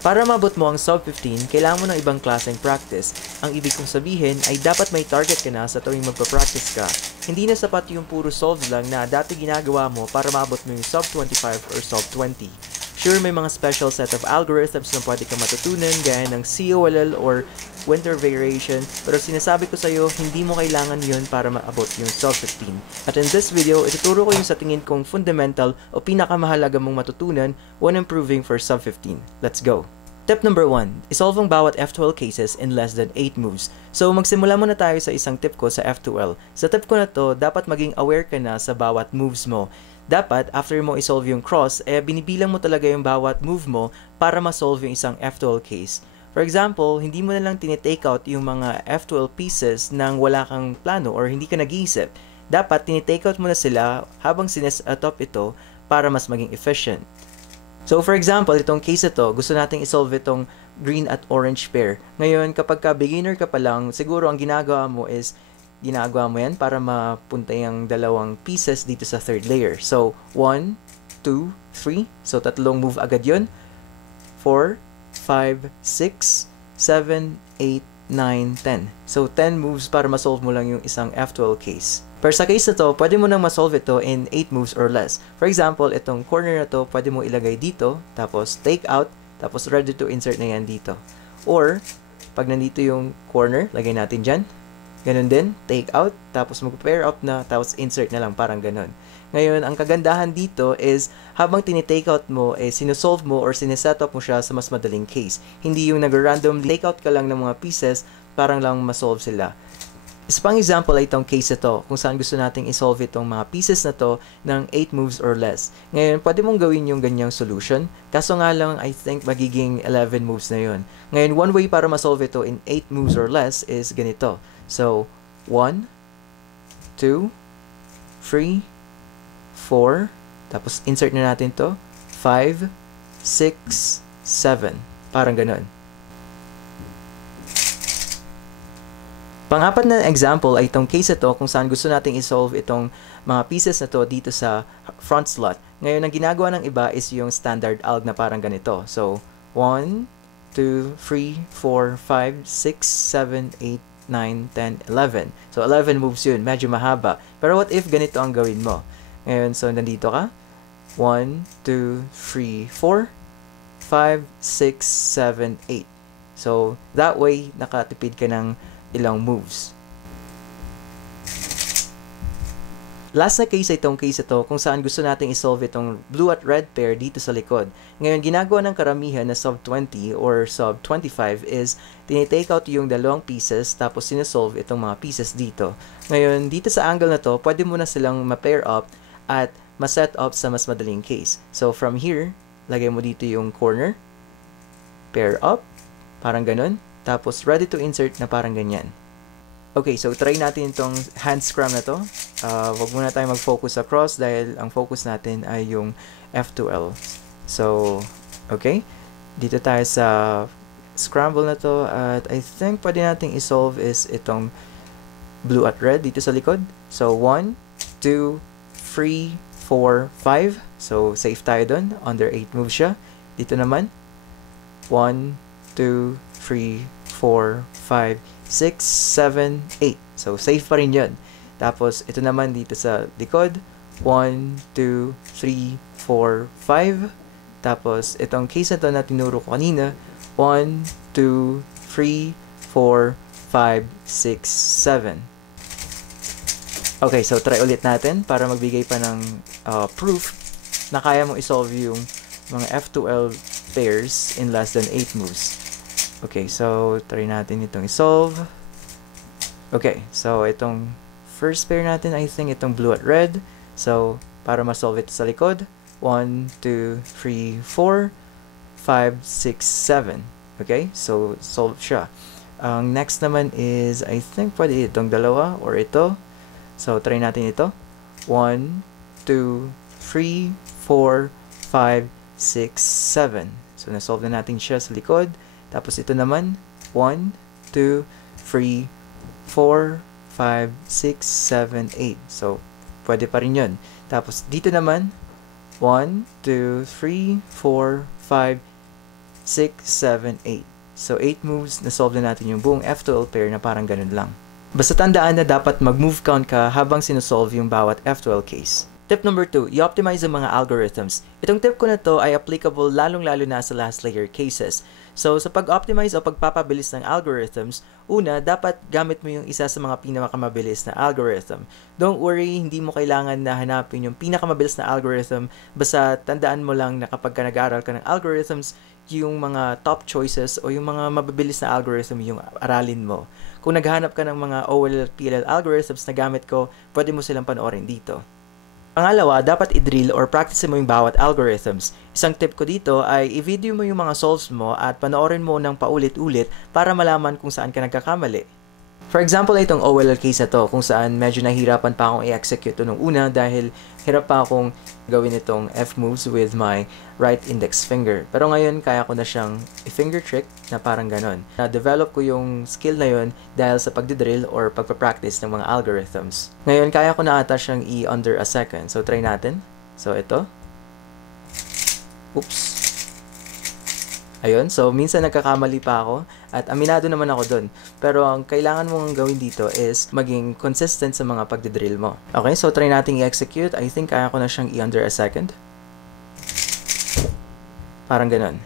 Para mabot mo ang sub 15, kailangan mo ng ibang klaseng practice. Ang ibig kong sabihin ay dapat may target ka na sa tuwing magpa-practice ka. Hindi na sapat yung puro solves lang na dati ginagawa mo para mabot mo yung sub 25 or sub 20. Sure, may mga special set of algorithms na pwede ka matutunan gaya ng COLL or winter variation, pero sinasabi ko sa'yo, hindi mo kailangan yun para maabot yung sub 15. At in this video, ituturo ko yung sa tingin kong fundamental o pinakamahalaga mong matutunan when improving for sub 15. Let's go! Tip number 1, isolve ang bawat F2L cases in less than 8 moves. So magsimula muna tayo sa isang tip ko sa F2L. Sa tip ko na to, dapat maging aware ka na sa bawat moves mo. Dapat, after mo isolve yung cross, binibilang mo talaga yung bawat move mo para ma-solve yung isang F2L case. For example, hindi mo na lang tinitake out yung mga F2L pieces nang wala kang plano or hindi ka nag-iisip. Dapat, tinitake out mo na sila habang sineset-up ito para mas maging efficient. So for example, itong case ito, gusto nating isolve itong green at orange pair. Ngayon, kapag ka beginner ka pa lang, siguro ang ginagawa mo yan para mapunta yung dalawang pieces dito sa third layer. So, 1, 2, 3. So, tatlong move agad yun. 4, 5, 6, 7, 8, 9, 10. So, 10 moves para masolve mo lang yung isang F2L case. Pero sa case na to, pwede mo nang masolve ito in 8 moves or less. For example, itong corner na to, pwede mo ilagay dito, tapos take out, tapos ready to insert na yan dito. Or, pag nandito yung corner, lagay natin dyan. Ganun din, take out, tapos mag-pair up na, tapos insert na lang, parang ganun. Ngayon, ang kagandahan dito is, habang tinitake out mo, sinusolve mo or sineset up mo siya sa mas madaling case. Hindi yung nag-random take out ka lang ng mga pieces, parang lang masolve sila. Isa pang example ay itong case ito, kung saan gusto nating isolve itong mga pieces na to ng 8 moves or less. Ngayon, pwede mong gawin yung ganyang solution, kaso nga lang, I think magiging 11 moves na yun. Ngayon, one way para masolve ito in 8 moves or less is ganito. So, 1, 2, 3, 4, tapos insert na natin to 5, 6, 7. Parang ganun. Pang-apat na example ay itong case ito kung saan gusto nating isolve itong mga pieces na to dito sa front slot. Ngayon, ang ginagawa ng iba is yung standard alg na parang ganito. So, 1, 2, 3, 4, 5, 6, 7, 8, 9, 10, 11. So, 11 moves yun. Medyo mahaba. Pero what if ganito ang gawin mo? Ngayon, so, nandito ka. 1, 2, 3, 4, 5, 6, 7, 8. So, that way, nakatipid ka ng ilang moves. Last na case ay itong case ito kung saan gusto nating isolve itong blue at red pair dito sa likod. Ngayon, ginagawa ng karamihan na sub 20 or sub 25 is tinitake out yung dalawang pieces tapos sinesolve itong mga pieces dito. Ngayon, dito sa angle na to, pwede mo na silang ma-pair up at ma-set up sa mas madaling case. So, from here, lagay mo dito yung corner, pair up, parang ganun. Tapos, ready to insert na parang ganyan. Okay, so try natin itong hand scrum na to. Wag muna tayo mag-focus sa cross dahil ang focus natin ay yung F2L. So, okay. Dito tayo sa scramble na to at I think pwede nating isolve is itong blue at red dito sa likod. So, 1, 2, 3, 4, 5. So, safe tayo dun. Under 8 moves siya. Dito naman, 1, 2, 3, 4, 5, 6, 7, 8. So, safe pa rin yun. Tapos, ito naman dito sa likod. 1, 2, 3, 4, 5. Tapos, itong case na to na tinuro ko kanina. 1, 2, 3, 4, 5, 6, 7. Okay, so try ulit natin para magbigay pa ng proof na kaya mong isolve yung mga F2L pairs in less than 8 moves. Okay, so try natin itong isolve. Okay, so itong first pair natin, I think itong blue at red. So, para ma-solve ito sa likod, 1, 2, 3, 4, 5, 6, 7. Okay, so solve siya. Ang next naman is, I think pwede itong dalawa or ito. So, try natin ito. 1, 2, 3, 4, 5, 6, 7. So, na-solve na natin siya sa likod. Tapos, ito naman. 1, 2, 3, 4, 5, 6, 7, 8. So, pwede pa rin yun. Tapos, dito naman. 1, 2, 3, 4, 5, 6, 7, 8. So, 8 moves, na-solve na natin yung buong F12 pair na parang ganun lang. Basta tandaan na dapat mag-move count ka habang sinusolve yung bawat F12 case. Tip number 2, i-optimize ang mga algorithms. Itong tip ko na to ay applicable lalong-lalo na sa last layer cases. So, sa pag-optimize o pagpapabilis ng algorithms, una, dapat gamit mo yung isa sa mga pinakamabilis na algorithm. Don't worry, hindi mo kailangan na hanapin yung pinakamabilis na algorithm. Basta tandaan mo lang na kapag nag-aaral ka ng algorithms, yung mga top choices o yung mga mababilis na algorithm yung aralin mo. Kung naghahanap ka ng mga OLL, PLL algorithms na gamit ko, pwede mo silang panoorin dito. Pangalawa, dapat i-drill or practice mo yung bawat algorithms. Isang tip ko dito ay i-video mo yung mga solves mo at panoorin mo ng paulit-ulit para malaman kung saan ka nagkakamali. For example, itong OLL case na to kung saan medyo nahihirapan pa akong i-execute ito nung una dahil hirap pa akong gawin itong F moves with my right index finger. Pero ngayon, kaya ko na siyang i-finger trick na parang ganon. Na-develop ko yung skill na yun dahil sa pagdidrill or pagpapractice ng mga algorithms. Ngayon, kaya ko na ata siyang i-under a second. So, try natin. So, ito. Oops. Ayun, so minsan nagkakamali pa ako at aminado naman ako dun. Pero ang kailangan mong gawin dito is maging consistent sa mga pagdidrill mo. Okay, so try nating i-execute. I think kaya ko na siyang i-under a second. Parang ganun.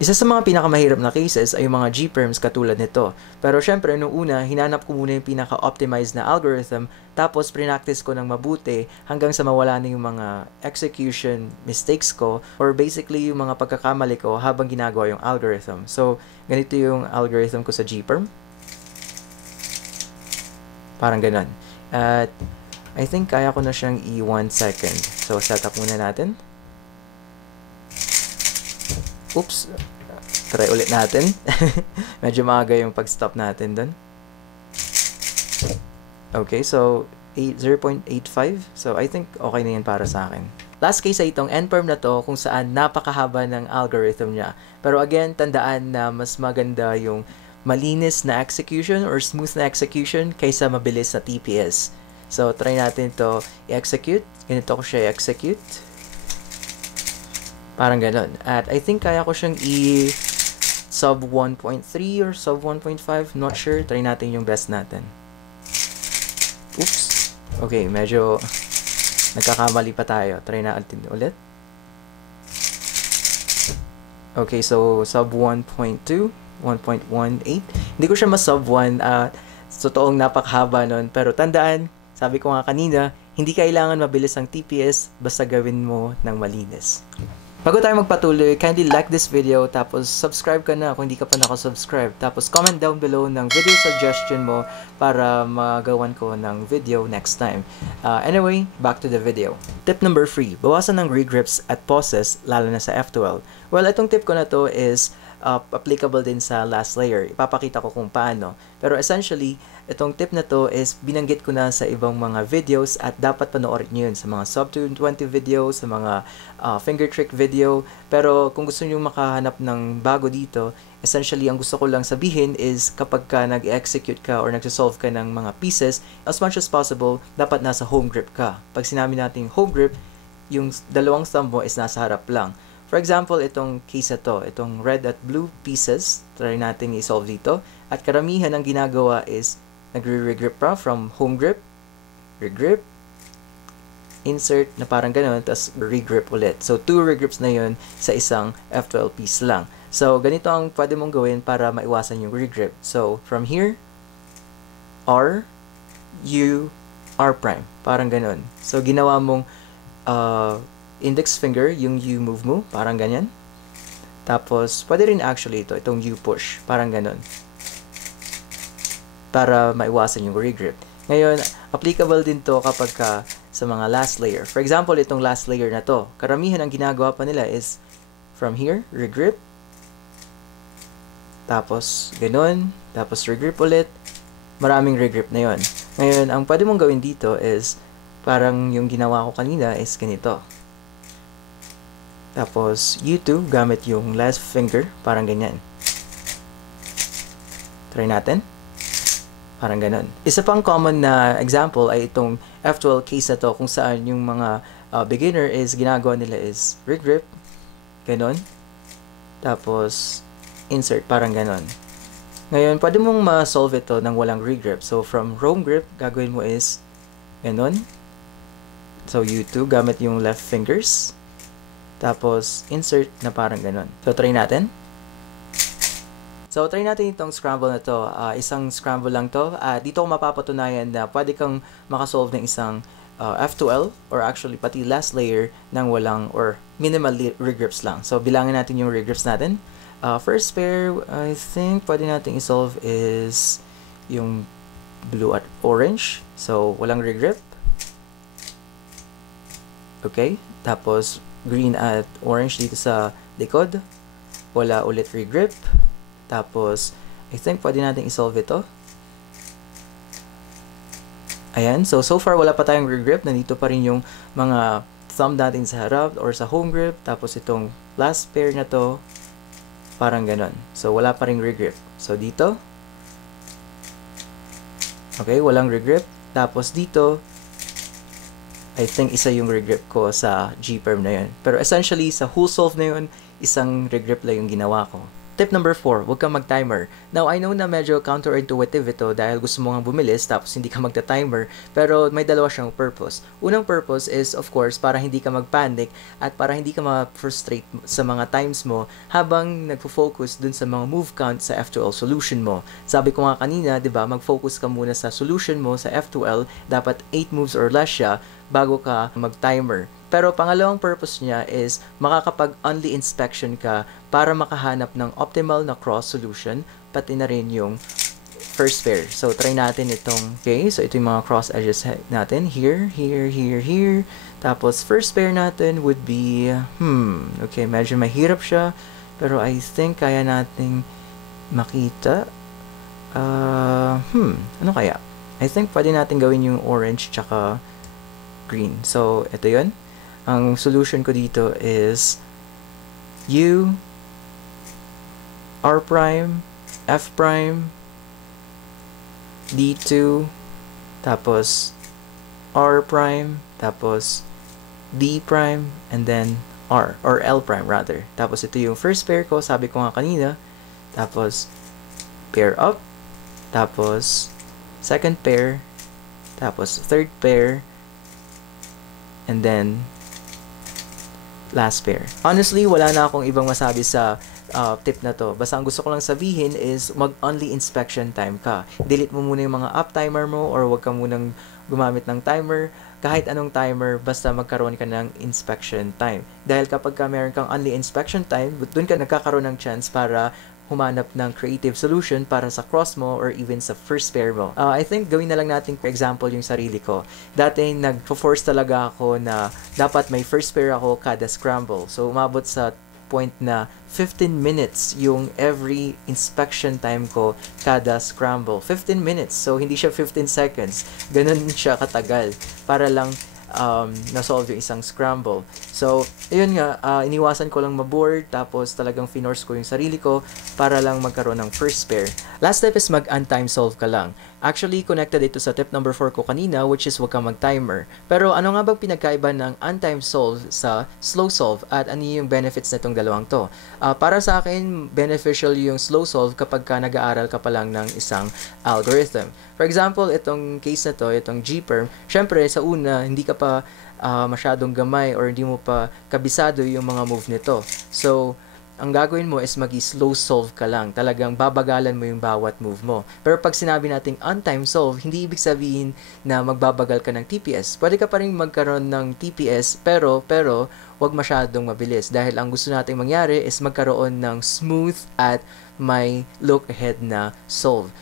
Isa sa mga pinakamahirap na cases ay yung mga G-perms katulad nito. Pero syempre, nung una, hinanap ko muna yung pinaka-optimized na algorithm, tapos prinactice ko ng mabuti hanggang sa mawala na yung mga execution mistakes ko or basically yung mga pagkakamali ko habang ginagawa yung algorithm. So, ganito yung algorithm ko sa G-perm. Parang ganun. At I think kaya ko na siyang i-1 second. So, setup muna natin. Oops. Try ulit natin. Medyo maaga yung pag-stop natin dun. Okay, so 0.85. So I think okay na yan para sa akin. Last case ay itong NPerm na to kung saan napakahaba ng algorithm niya. Pero again, tandaan na mas maganda yung malinis na execution or smooth na execution kaysa mabilis na TPS. So try natin to i-execute. Ganito ko siya i-execute. Parang ganon. At I think kaya ko siyang sub 1.3 or sub 1.5. Not sure. Try natin yung best natin. Oops. Okay, medyo nagkakamali pa tayo. Try natin ulit. Okay, so sub 1.2, 1.18. Hindi ko siya ma-sub 1. Totoong napakahaba nun. Pero tandaan, sabi ko nga kanina, hindi kailangan mabilis ang TPS basta gawin mo ng malinis. Bago tayo magpatuloy, kindly like this video, tapos subscribe ka na kung hindi ka pa nakasubscribe. Tapos comment down below ng video suggestion mo para magawan ko ng video next time. Anyway, back to the video. Tip number 3, bawasan ng regrips at pauses, lalo na sa F12. Well, itong tip ko na to is applicable din sa last layer. Ipapakita ko kung paano. Pero essentially, itong tip na to is binanggit ko na sa ibang mga videos at dapat panoorin nyo yun sa mga sub 220 video, sa mga finger trick video. Pero kung gusto nyo makahanap ng bago dito, essentially ang gusto ko lang sabihin is kapag ka nag-execute ka or nag-solve ka ng mga pieces, as much as possible, dapat nasa home grip ka. Pag sinabi natin home grip, yung dalawang thumb mo is nasa harap lang. For example, itong case na to, itong red at blue pieces, try natin i-solve dito. At karamihan ang ginagawa is nagre-regrip pa from home grip, regrip, insert na parang gano'n, tapos regrip ulit. So, 2 regrips na yun sa isang F12 piece lang. So, ganito ang pwede mong gawin para maiwasan yung regrip. So, from here, R, U, R prime. Parang gano'n. So, ginawa mong index finger, yung U move mo, parang ganyan. Tapos, pwede rin actually ito, itong U push, parang ganon. Para maiwasan yung regrip. Ngayon, applicable din to kapag sa mga last layer. For example, itong last layer na to, karamihan ang ginagawa pa nila is from here, regrip. Tapos, ganon. Tapos, regrip ulit. Maraming regrip na yon. Ngayon, ang pwede mong gawin dito is, parang yung ginawa ko kanina is ganito. Tapos, U2, gamit yung last finger, parang ganyan. Try natin. Parang ganon. Isa pang common na example ay itong F12 case na to, kung saan yung mga beginner is ginagawa nila is regrip, ganon. tapos insert, parang ganon. Ngayon, pwede mong ma-solve ito ng walang regrip. So, from Roam grip, gagawin mo is ganon. So, U2, gamit yung left fingers. Tapos, insert na parang ganon. So, try natin. So, try natin itong scramble na to. Isang scramble lang to. Dito ko mapapatunayan na pwede kang makasolve ng isang F2L or actually pati last layer ng walang or minimal regrips lang. So, bilangin natin yung regrips natin. First pair, I think pwede natin isolve is yung blue at orange. So, walang regrip. Okay. Tapos, green at orange dito sa likod. Wala ulit regrip. Tapos, I think pwede natin isolve ito. Ayan. So far, wala pa tayong regrip. Nandito pa rin yung mga thumb natin sa harap or sa home grip. Tapos, itong last pair na to, parang ganon. So, wala pa rin regrip. So, dito. Okay, walang regrip. Tapos, dito, I think isa yung regrip ko sa G-perm na yun. Pero essentially, sa whole solve na yun, isang regrip lang yung ginawa ko. Tip number 4, huwag kang mag-timer. Now, I know na medyo counterintuitive ito dahil gusto mo nga bumilis tapos hindi ka magta-timer, pero may dalawa siyang purpose. Unang purpose is, of course, para hindi ka mag-panic at para hindi ka ma-frustrate sa mga times mo habang nagfo-focus dun sa mga move count sa F2L solution mo. Sabi ko nga kanina, di ba, mag-focus ka muna sa solution mo sa F2L, dapat 8 moves or less siya bago ka mag-timer. Pero pangalawang purpose niya is makakapag-only inspection ka para makahanap ng optimal na cross solution, pati na rin yung first pair. So, try natin itong, okay, so ito yung mga cross edges natin, here, here, here, here. Tapos, first pair natin would be, okay, medyo mahirap siya, pero I think kaya nating makita. Ano kaya? I think pwede natin gawin yung orange tsaka green. So, ito yun. Ang solution ko dito is U, R prime, F prime, D2, tapos R prime, tapos D prime, and then R, or L prime rather. Tapos ito yung first pair ko, sabi ko nga kanina. Tapos pair up, tapos second pair, tapos third pair, and then last pair. Honestly, wala na akong ibang masabi sa tip na to. Basta ang gusto ko lang sabihin is mag-only inspection time ka. Delete mo muna yung mga up timer mo or wag ka munang gumamit ng timer. Kahit anong timer, basta magkaroon ka ng inspection time. Dahil kapag meron kang only inspection time, dun ka nagkakaroon ng chance para humanap ng creative solution para sa cross mo or even sa first pair mo. I think gawin na lang natin for example yung sarili ko. Dati nag-force talaga ako na dapat may first pair ako kada scramble. So umabot sa point na 15 minutes yung every inspection time ko kada scramble. 15 minutes. So hindi siya 15 seconds. Ganun siya katagal para lang na-solve yung isang scramble. So, ayun nga, iniwasan ko lang maboard, tapos talagang finorce ko yung sarili ko para lang magkaroon ng first pair. Last step is mag-untime solve ka lang. Actually, connected ito sa tip number 4 ko kanina, which is wag kang mag-timer. Pero ano nga bang pinagkaiba ng untime solve sa slow solve at ano yung benefits na itong dalawang to? Para sa akin, beneficial yung slow solve kapag ka nag-aaral ka pa lang ng isang algorithm. For example, itong case na to, itong G-perm, syempre sa una, hindi ka pa masyadong gamay or hindi mo pa kabisado yung mga move nito. So, ang gagawin mo is mag-slow solve ka lang. Talagang babagalan mo yung bawat move mo. Pero pag sinabi nating untime solve, hindi ibig sabihin na magbabagal ka ng TPS. Pwede ka pa rin magkaroon ng TPS, pero wag masyadong mabilis. Dahil ang gusto nating mangyari is magkaroon ng smooth at may look ahead na solve.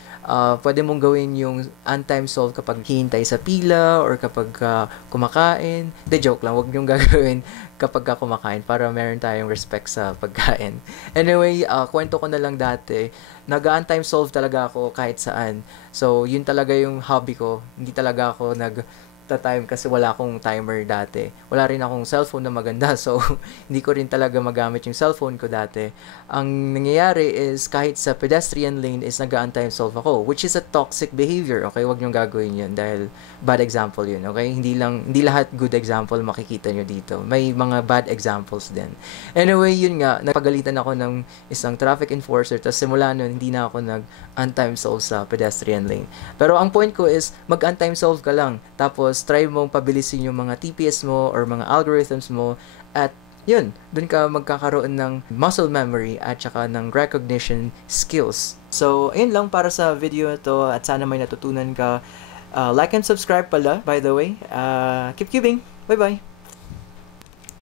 Pwede mong gawin yung untime solve kapag hihintay sa pila or kapag kumakain. De joke lang, wag niyong gagawin kapag kumakain para meron tayong respect sa pagkain. Anyway, kwento ko na lang dati, nag-untime solve talaga ako kahit saan. So, yun talaga yung hobby ko. Hindi talaga ako the time kasi wala akong timer dati. Wala rin akong cellphone na maganda, so hindi ko rin talaga magamit yung cellphone ko dati. Ang nangyayari is kahit sa pedestrian lane is nag-a-time solve ako, which is a toxic behavior. Okay, wag niyong gagawin yun dahil bad example yun. Okay, hindi lahat good example makikita nyo dito. May mga bad examples din. Anyway, yun nga, napagalitan ako ng isang traffic enforcer, tapos simula nun, hindi na ako nag-untime solve sa pedestrian lane. Pero ang point ko is, mag-untime solve ka lang, tapos try mong pabilisin yung mga TPS mo or mga algorithms mo, at yun, dun ka magkakaroon ng muscle memory at saka ng recognition skills. So, ayun lang para sa video ito at sana may natutunan ka. Like and subscribe pala, by the way. Keep cubing! Bye-bye!